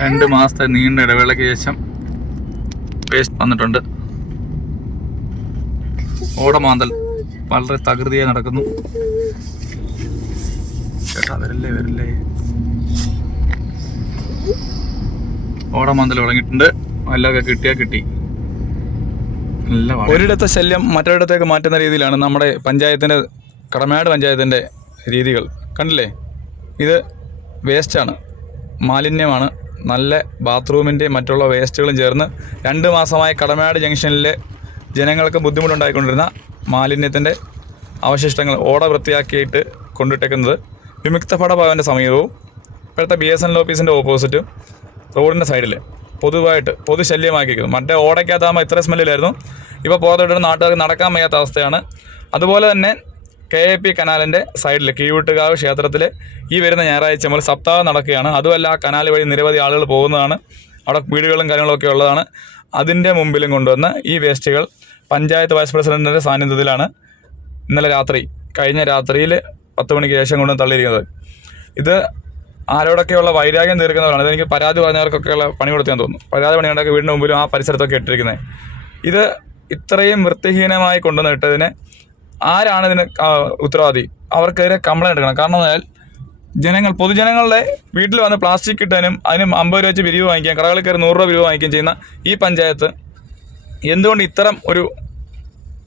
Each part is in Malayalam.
രണ്ട് മാസത്തെ നീണ്ട ഇടവേളയ്ക്ക് ശേഷം വേസ്റ്റ് വന്നിട്ടുണ്ട്. ഓടമാന്തൽ വളരെ തകൃതിയായി നടക്കുന്നു. ചേട്ടാ വരില്ലേ വരില്ലേ? ഓടമാന്തൽ തുടങ്ങിയിട്ടുണ്ട് വല്ലതൊക്കെ കിട്ടിയാ കിട്ടി. ഒരിടത്തെ ശല്യം മറ്റൊരിടത്തേക്ക് മാറ്റുന്ന രീതിയിലാണ് നമ്മുടെ പഞ്ചായത്തിന്റെ കടമയാട് പഞ്ചായത്തിന്റെ രീതികൾ. കണ്ടില്ലേ? ഇത് വേസ്റ്റാണ് മാലിന്യമാണ്. നല്ല ബാത്റൂമിന്റെയും മറ്റുള്ള വേസ്റ്റുകളും ചേർന്ന് രണ്ട് മാസമായി കടമയാട് ജംഗ്ഷനിലെ ജനങ്ങൾക്ക് ബുദ്ധിമുട്ടുണ്ടായിക്കൊണ്ടിരുന്ന മാലിന്യത്തിന്റെ അവശിഷ്ടങ്ങൾ ഓട വൃത്തിയാക്കിയിട്ട് കൊണ്ടിട്ടേക്കുന്നത് വിമുക്ത ഭവന്റെ സമീപവും ഇപ്പോഴത്തെ ബി എസ് എൻ എൽ ഓഫീസിന്റെ ഓപ്പോസിറ്റും റോഡിന്റെ സൈഡിൽ പൊതുവായിട്ട് പൊതുശല്യമാക്കിയിരിക്കുന്നു മറ്റേ ഓടയ്ക്കകത്താകുമ്പോൾ ഇത്ര സ്മെല്ലിലായിരുന്നു ഇപ്പോൾ പുറത്തോട്ട് നാട്ടുകാർക്ക് നടക്കാൻ വയ്യാത്ത അവസ്ഥയാണ്. അതുപോലെ തന്നെ കെ എ പി കനാലിന്റെ സൈഡിൽ കീഴുട്ടുകാവ് ക്ഷേത്രത്തിൽ ഈ വരുന്ന ഞായറാഴ്ച മുതൽ സപ്താഹം നടക്കുകയാണ്. അതുമല്ല ആ കനാൽ വഴി നിരവധി ആളുകൾ പോകുന്നതാണ്. അവിടെ വീടുകളും കാര്യങ്ങളൊക്കെ ഉള്ളതാണ്. അതിന്റെ മുമ്പിലും കൊണ്ടുവന്ന് ഈ വേസ്റ്റുകൾ പഞ്ചായത്ത് വൈസ് പ്രസിഡന്റിന്റെ സാന്നിധ്യത്തിലാണ് ഇന്നലെ രാത്രി കഴിഞ്ഞ രാത്രിയിൽ പത്ത് മണിക്ക് ശേഷം കൊണ്ട് തള്ളിയിരിക്കുന്നത്. ഇത് ആരോടൊക്കെയുള്ള വൈരാഗ്യം തീർക്കുന്നവരാണ്. ഇതെനിക്ക് പരാതി പറഞ്ഞവർക്കൊക്കെയുള്ള പണി കൊടുത്താൻ തോന്നുന്നു. പരാതി പണിയുണ്ടാക്കി വീടിന്റെ മുമ്പിലും ആ പരിസരത്തൊക്കെ ഇട്ടിരിക്കുന്നത്. ഇത് ഇത്രയും വൃത്തിഹീനമായി കൊണ്ടുവന്ന് ഇട്ടതിന് ആരാണ് ഇതിന് ഉത്തരവാദി? അവർക്കെതിരെ കംപ്ലൈന്റ് എടുക്കണം. കാരണം എന്നാൽ ജനങ്ങൾ പൊതുജനങ്ങളുടെ വീട്ടിൽ വന്ന് പ്ലാസ്റ്റിക് കിട്ടാനും അതിന് അമ്പത് രൂപ വെച്ച് പിരിവ് വാങ്ങിക്കാൻ കടകളിൽ കയറി നൂറ് രൂപ പിരിവ് വാങ്ങിക്കുകയും ചെയ്യുന്ന ഈ പഞ്ചായത്ത് എന്തുകൊണ്ട് ഇത്തരം ഒരു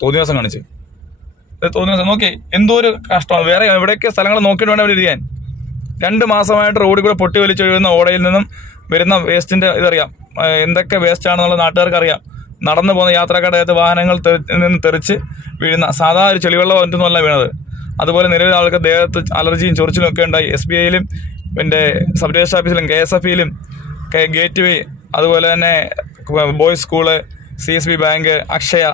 തോന്നിവാസം കാണിച്ച്? തോന്നിവാസം നോക്കി എന്തോ ഒരു കഷ്ടമാണ്. വേറെ എവിടെയൊക്കെ സ്ഥലങ്ങൾ നോക്കിയിട്ട് വേണം അവർ ഇരിക്കാൻ രണ്ട് മാസമായിട്ട് റോഡിൽ കൂടെ പൊട്ടി വലിച്ചൊഴുകുന്ന ഓടയിൽ നിന്നും വരുന്ന വേസ്റ്റിന്റെ ഇതറിയാം. എന്തൊക്കെ വേസ്റ്റാണെന്നുള്ള നാട്ടുകാർക്ക് അറിയാം നടന്നു പോകുന്ന യാത്രക്കാരുടെ അകത്ത് വാഹനങ്ങൾ നിന്ന് തെറിച്ച് വീഴുന്ന സാധാരണ ഒരു ചെളിവെള്ളം ഒറ്റൊന്നുമല്ല വീണത്. അതുപോലെ നിരവധി ആൾക്ക് ദേഹത്ത് അലർജിയും ചൊറിച്ചിലും ഒക്കെ ഉണ്ടായി. എസ് ബി ഐയിലും പിന്നെ സബ് രജിസ്റ്റർ ഓഫീസിലും കെ എസ് എഫ് ഇയിലും ഗേറ്റ് വേ അതുപോലെ തന്നെ boys school C S B bank Akshaya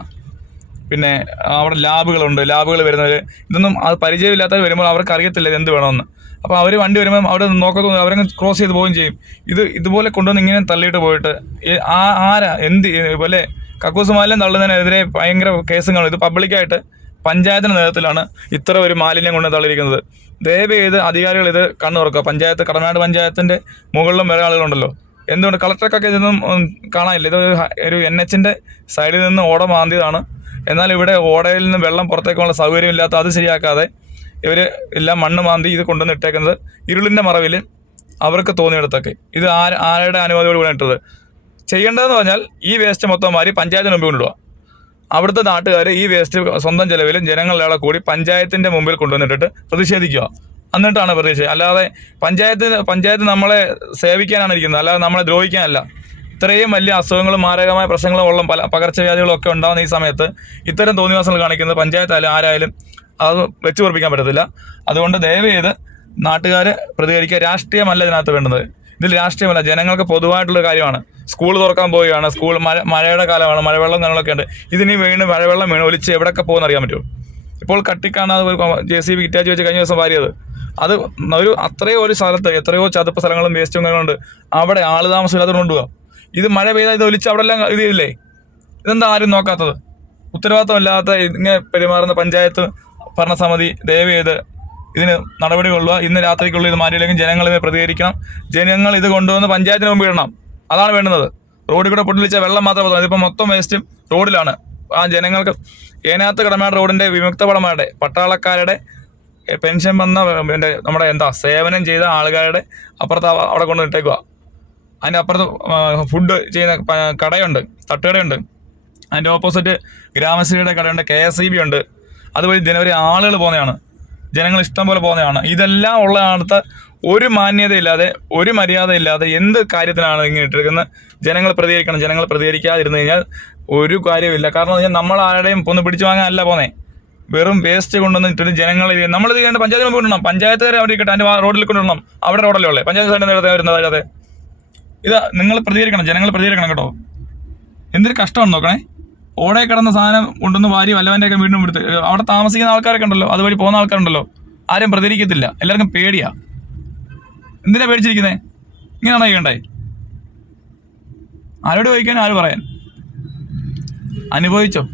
പിന്നെ അവിടെ ലാബുകളുണ്ട്. ലാബുകൾ വരുന്നവർ ഇതൊന്നും അത് പരിചയമില്ലാത്തവർ വരുമ്പോൾ അവർക്ക് അറിയത്തില്ല എന്ത് വേണമെന്ന്. അപ്പോൾ അവർ വണ്ടി വരുമ്പോൾ അവിടെ നോക്കത്തൊന്നും അവരങ്ങ് ക്രോസ് ചെയ്ത് പോവുകയും ചെയ്യും. ഇത് ഇതുപോലെ കൊണ്ടുവന്ന് ഇങ്ങനെ തള്ളിയിട്ട് പോയിട്ട് ആ ആരാ? എന്ത് പോലെ കക്കൂസ് മാലിന്യം തള്ളുന്നതിനെതിരെ ഭയങ്കര കേസും കാണും ഇത് പബ്ലിക്കായിട്ട് പഞ്ചായത്തിന്റെ നേതൃത്വത്തിലാണ് ഇത്ര ഒരു മാലിന്യം കൊണ്ട് തള്ളിയിരിക്കുന്നത്. ദയവ് ചെയ്ത് അധികാരികൾ ഇത് കണ്ണു തുറക്കുക. പഞ്ചായത്ത് കടനാട് പഞ്ചായത്തിന്റെ മുകളിലും വേറെ ആളുകളുണ്ടല്ലോ. എന്തുകൊണ്ട്? കളക്ടർക്കൊക്കെ ഇതൊന്നും കാണാനില്ല. ഇത് ഒരു എൻ എച്ചിന്റെ സൈഡിൽ നിന്ന് ഓട മാന്തിയതാണ്. എന്നാൽ ഇവിടെ ഓടയിൽ നിന്ന് വെള്ളം പുറത്തേക്കുള്ള സൗകര്യമില്ലാത്ത അത് ശരിയാക്കാതെ ഇവർ എല്ലാം മണ്ണ് മാന്തി ഇത് കൊണ്ടുവന്ന് ഇട്ടേക്കുന്നത് ഇരുളിന്റെ മറവിൽ അവർക്ക് തോന്നിയിടത്തൊക്കെ. ഇത് ആ ആരുടെ അനുമതിയോട് കൂടെ ഇട്ടത്? ചെയ്യേണ്ടതെന്ന് പറഞ്ഞാൽ ഈ വേസ്റ്റ് മൊത്തം മാറി പഞ്ചായത്തിന് മുമ്പിൽ കൊണ്ടുപോകാം അവിടുത്തെ നാട്ടുകാർ ഈ വേസ്റ്റ് സ്വന്തം ചിലവിലും ജനങ്ങളുടെ കൂടി പഞ്ചായത്തിന്റെ മുമ്പിൽ കൊണ്ടുവന്നിട്ടിട്ട് പ്രതിഷേധിക്കുക. എന്നിട്ടാണ് പ്രതീക്ഷ അല്ലാതെ പഞ്ചായത്ത് പഞ്ചായത്ത് നമ്മളെ സേവിക്കാനാണ് ഇരിക്കുന്നത്. അല്ലാതെ നമ്മളെ ദ്രോഹിക്കാനല്ല. ഇത്രയും വലിയ അസുഖങ്ങളും മാരകമായ പ്രശ്നങ്ങളും ഉള്ള പല പകർച്ചവ്യാധികളും ഒക്കെ ഉണ്ടാകുന്ന ഈ സമയത്ത് ഇത്തരം തോന്നിവാസങ്ങൾ കാണിക്കുന്നത് പഞ്ചായത്തായാലും ആരായാലും അത് വെച്ച് പറപ്പിക്കാൻ പറ്റത്തില്ല. അതുകൊണ്ട് ദയവ് ചെയ്ത് നാട്ടുകാർ പ്രതികരിക്കുക. രാഷ്ട്രീയമല്ല ഇതിനകത്ത് വേണ്ടത്. ഇതിൽ രാഷ്ട്രീയമല്ല. ജനങ്ങൾക്ക് പൊതുവായിട്ടുള്ള കാര്യമാണ്. സ്കൂൾ തുറക്കാൻ പോവുകയാണ്. സ്കൂൾ മഴ മഴയുടെ കാലമാണ്. മഴവെള്ളം കാര്യങ്ങളൊക്കെ ഉണ്ട്. ഇതിനി വീണ് മഴവെള്ളം വീണ് ഒലിച്ച് എവിടെയൊക്കെ പോകുന്ന അറിയാൻ പറ്റുമോ? ഇപ്പോൾ കട്ടിക്കാണ് അത് ജെ സി ബി ഇറ്റാച്ച് വെച്ച് കഴിഞ്ഞ ദിവസം വാരിയത്. അത് ഒരു അത്രയോ ഒരു സ്ഥലത്ത് എത്രയോ ചതുപ്പ് സ്ഥലങ്ങളും വേസ്റ്റും കാര്യങ്ങളുണ്ട് അവിടെ ആൾ താമസമില്ലാത്തത് കൊണ്ടുപോകാം ഇത് മഴ പെയ്താൽ ഇത് ഒലിച്ച് അവിടെ എല്ലാം ഇത് ഇല്ലേ ഇതെന്താ ആരും നോക്കാത്തത്? ഉത്തരവാദിത്തമില്ലാത്ത ഇങ്ങനെ പെരുമാറുന്ന പഞ്ചായത്ത് ഭരണസമിതി ദയവ് ചെയ്ത് ഇതിന് നടപടി കൊള്ളുക. ഇന്ന് രാത്രിക്കുള്ളിൽ ഇത് മാറ്റിയില്ലെങ്കിൽ ജനങ്ങളെ പ്രതികരിക്കണം. ജനങ്ങൾ ഇത് കൊണ്ടുവന്ന് പഞ്ചായത്തിന് മുമ്പ് ഇടണം. അതാണ് വേണ്ടുന്നത്. റോഡിൽ കൂടെ പൊട്ടിലിച്ച വെള്ളം മാത്രമേ പോകുന്നത് ഇതിപ്പോൾ മൊത്തം വേസ്റ്റും റോഡിലാണ്. ആ ജനങ്ങൾക്ക് ഏനാത്ത കടമാട് റോഡിന്റെ വിമുക്ത പടമാരുടെ പട്ടാളക്കാരുടെ പെൻഷൻ വന്ന പിന്നെ നമ്മുടെ എന്താ സേവനം ചെയ്ത ആളുകാരുടെ അപ്പുറത്ത് അവിടെ കൊണ്ട് ഇട്ടേക്കുക അതിന്റെ അപ്പുറത്ത് ഫുഡ് ചെയ്യുന്ന കടയുണ്ട്. തട്ടുകടയുണ്ട്. അതിന്റെ ഓപ്പോസിറ്റ് ഗ്രാമശ്രീയുടെ കടയുണ്ട്. കെ എസ് ഇ ബി ഉണ്ട്. അതുവഴി ജനവരി ആളുകൾ പോകുന്നതാണ്. ജനങ്ങൾ ഇഷ്ടം പോലെ പോകുന്നതാണ്. ഇതെല്ലാം ഉള്ള അടുത്ത് ഒരു മാന്യതയില്ലാതെ ഒരു മര്യാദയില്ലാതെ എന്ത് കാര്യത്തിനാണ് ഇങ്ങനെ ഇട്ടിരിക്കുന്നത്? ജനങ്ങൾ പ്രതികരിക്കണം. ജനങ്ങൾ പ്രതികരിക്കാതിരുന്നു കഴിഞ്ഞാൽ ഒരു കാര്യമില്ല കാരണം എന്ന് നമ്മൾ ആരുടെയും ഒന്ന് പിടിച്ചു വാങ്ങാനല്ല പോന്നെ വെറും വേസ്റ്റ് കൊണ്ടുവന്ന് ഇട്ടിട്ട് ജനങ്ങൾ നമ്മൾ ഇത് ചെയ്യേണ്ട പഞ്ചായത്ത് മുമ്പ് കൊണ്ടുവരണം. പഞ്ചായത്തുകാരെ അവിടെ ഇരിക്കട്ടെ. അതിന്റെ റോഡിൽ കൊണ്ടുവരണം. അവിടെ റോഡല്ലേ ഉള്ളേ. പഞ്ചായത്ത് സൈഡിൽ നിന്ന് വരുന്നത്? അതെ ഇത് നിങ്ങൾ പ്രതികരിക്കണം. ജനങ്ങൾ പ്രതികരിക്കണം കേട്ടോ. എന്തൊരു കഷ്ടമാണ് നോക്കണേ. ഓടെ കിടന്ന സാധനം കൊണ്ടുവന്ന് വാരി വല്ലവന്റെയൊക്കെ വീണ്ടും എടുത്ത് അവിടെ താമസിക്കുന്ന ആൾക്കാരൊക്കെ ഉണ്ടല്ലോ അതുവഴി പോകുന്ന ആൾക്കാരുണ്ടല്ലോ. ആരും പ്രതികരിക്കത്തില്ല. എല്ലാവർക്കും പേടിയാ. എന്തിനാ പേടിച്ചിരിക്കുന്നേ? ഇങ്ങനെയാണോ ചെയ്യണ്ടേ? ആരോട് ചോദിക്കാൻ ആര് പറയാൻ? അനുഭവിച്ചോ?